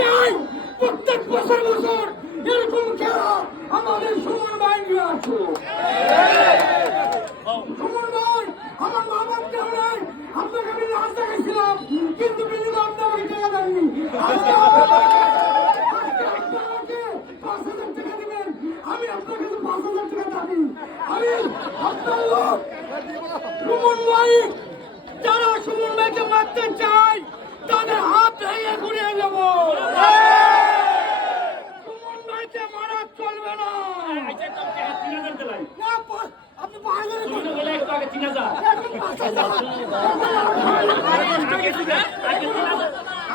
চাই প্রত্যেক বছর বছর এরকম খেলা আমাদের সুমন ভাই নিয়ে আসুক। সুমন ভাই, আমার মা বাপ কেউ নাই, আপনাকে আমি নাচ দেখাইছিলাম, কিন্তু বিনিময়ে আপনি আমাকে টাকা দেননি। আজকে আমাকে 5,000 টাকা দিবেন, আমি আপনার কাছে 5,000 টাকা দাবি। আমি আপনার লোক সুমন ভাই, যারা সুমন ভাইকে মারতে চায় তাদের হাত ভেঙে ঘুরিয়ে দেব। সুমন ভাইকে মারা চলবে না। আপনি 5,000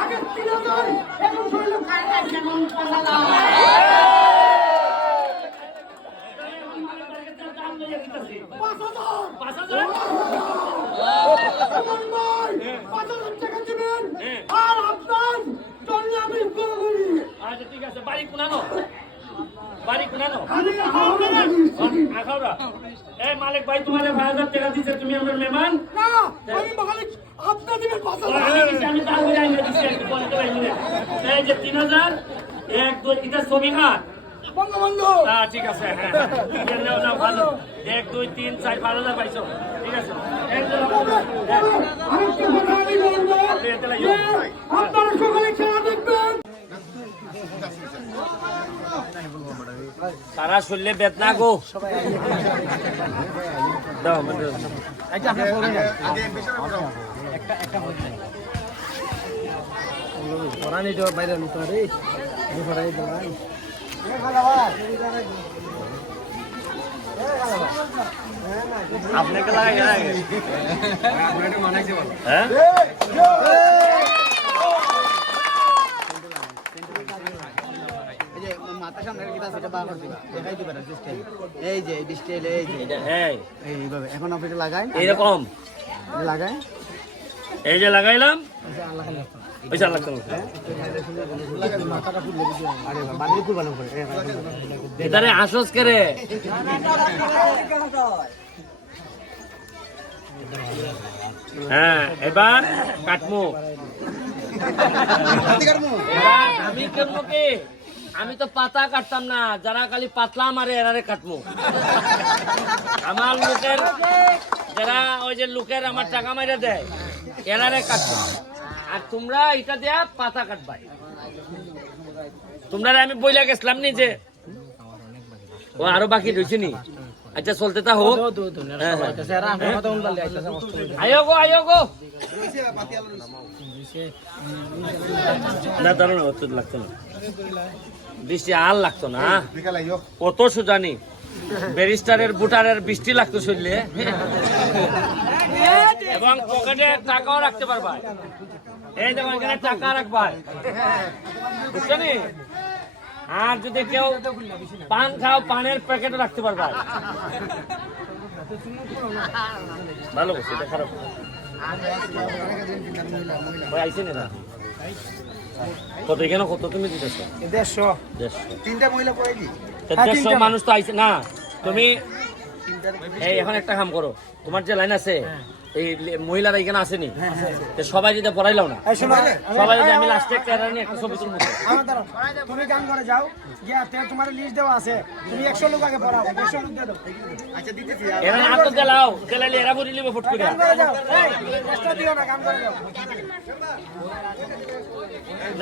আগে 3,000 এখন শরীরে খায় না, এখন 5,000। সুমন ভাই 5,000 টাকা দিবেন আর আপনার জন্য আমি দোয়া করি। আচ্ছা ঠিক আছে, বাড়ি কোনানো? বাড়ি কোনানো? আমি আখাউড়া। এই মালিক ভাই তোমারে 5,000 টাকা দিছে, তুমি আমার মেহমান? না, আমি মালিক, আপনি দিবেন 5,000। আমি তার করে আইনা দিছি, একটু বলতে পারি না। এই যে 3,000, 1 2 এটা ছবি কাট। বঙ্গবন্ধু। ঠিক আছে, হ্যাঁ নাও নাও, ভালো। 1 2 3 4 5,000 পাইছো, ঠিক আছে। আরেকটা কথা আমি বলবো, যে আপনারা সকলে খেলা দেখবেন। সারা শরীরে বেদনা গো। দাও আপনাকে লাগাই হ্যাঁ মাথা সামনে কি আছে এটা বাবার দিবা দেখাই দিবা না সিস্টেম এই যে ডিসটেল এই যে এইভাবে এখন আপনি লাগাই এরকম লাগাই এই যে লাগাইলাম আল্লাহ পয়সা লাগতো মাথাটা ফুল আরে বাড়ি কুরবানো করে এটারে হাসস করে হ্যাঁ এবার কাটমু আমি কেমন কি আমি তো পাতা কাটতাম না যারা খালি পাতলা মারে এরারে কাটমু আমার লোকের যারা ওই যে লোকের আমার টাকা মাইরে দেয় এরারে কাটবো আর তোমরা এটা দেয়া পাতা কাটবাই তোমরা আমি বইলা গেছিলাম নি যে ও আরো বাকি রয়েছে নি আচ্ছা চলতে তা হোক আয়ো গো না দাঁড়ানো অত লাগতো না বৃষ্টি আর লাগতো না কত সুজানি ব্যারিস্টারের বুটারের বৃষ্টি লাগতো শুনলে এবং পকেটে টাকাও রাখতে পারবা এই দেখো এখানে টাকা রাখবা বুঝছো নি আর যদি কেউ পান খাও পানের প্যাকেটও রাখতে পারবা ভালো করছে এটা খারাপ আইসে না কত এখানে কত তুমি দিতেছো 150 তিনটা মহিলা পড়ে কি 150 মানুষ তো আইছে না তুমি এই এখন একটা কাম করো তোমার যে লাইন আছে এই মহিলারা এখানে আসেনি সবাই যদি পড়াইলাও না সবাই যদি আমি লাস্টে নিয়ে একটা ছবি তুলবো তুমি গান করে যাও তোমার লিস্ট দেওয়া আছে তুমি 100 লোক আগে পড়াও 100 লোক দিয়ে দাও আচ্ছা দিতেছি এরা না তো দেলাও দেলাইলে এরা বলি লিবে ফুট করে গান করে যাও এই এক্সট্রা দিও না গান করে যাও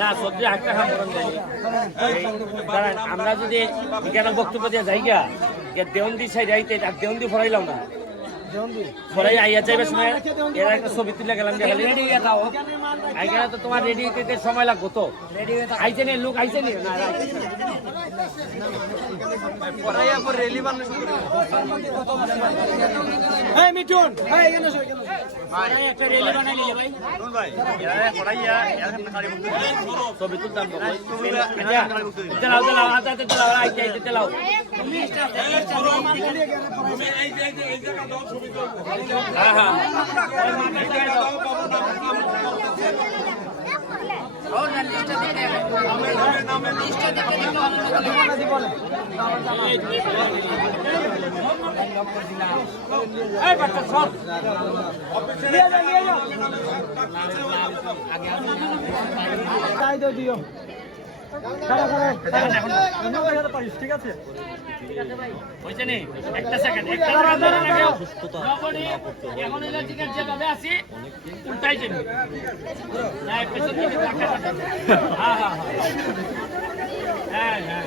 না সত্যি একটা কাম করুন কারণ আমরা যদি এখানে বক্তব্য দিয়ে যাই গিয়া দেওয়ন্দি সাইড আইতে আর দেওয়ন্দি ফরাইলাম না ফরাই আইয়া যাইবে সময় এরা একটা ছবি তুলে গেলাম রেডি হয়ে যাও আইগা তো তোমার রেডি হইতে সময় লাগবে তো আইছে নে লোক আইছে নে না পড়াইয়া পর রেলি বানানো শুরু এই মিঠুন এই এখানে এসো ভাই একটা রেলি বানাই নিলে ভাই কোন ভাই এরা পড়াইয়া এখন খালি মুক্তি ছবি তুলতাম দেলাও আচ্ছা আইতে দেলাও তুমি এই জায়গা দাও ছবি দাও হ্যাঁ এই বাচ্চা সব ঠিক আছে হইছে নি একটা সেকেন্ড একটা সেকেন্ড ধরে রাখো নবডি এখন এলা ঠিক আছে যেভাবে আছি উল্টাই যাবে না পেছন থেকে টাকা হ্যাঁ হ্যাঁ হ্যাঁ হ্যাঁ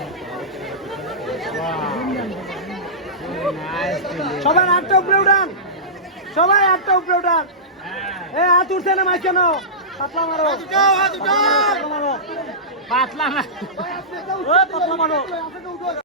সবাই আটটা উপরে উঠান, সবাই আটটা উপরে উঠান। এ হাত উঠছে না মাই কেন? পাতলা মারো, পাতলা মারো, পাতলা না পাতলা মারো।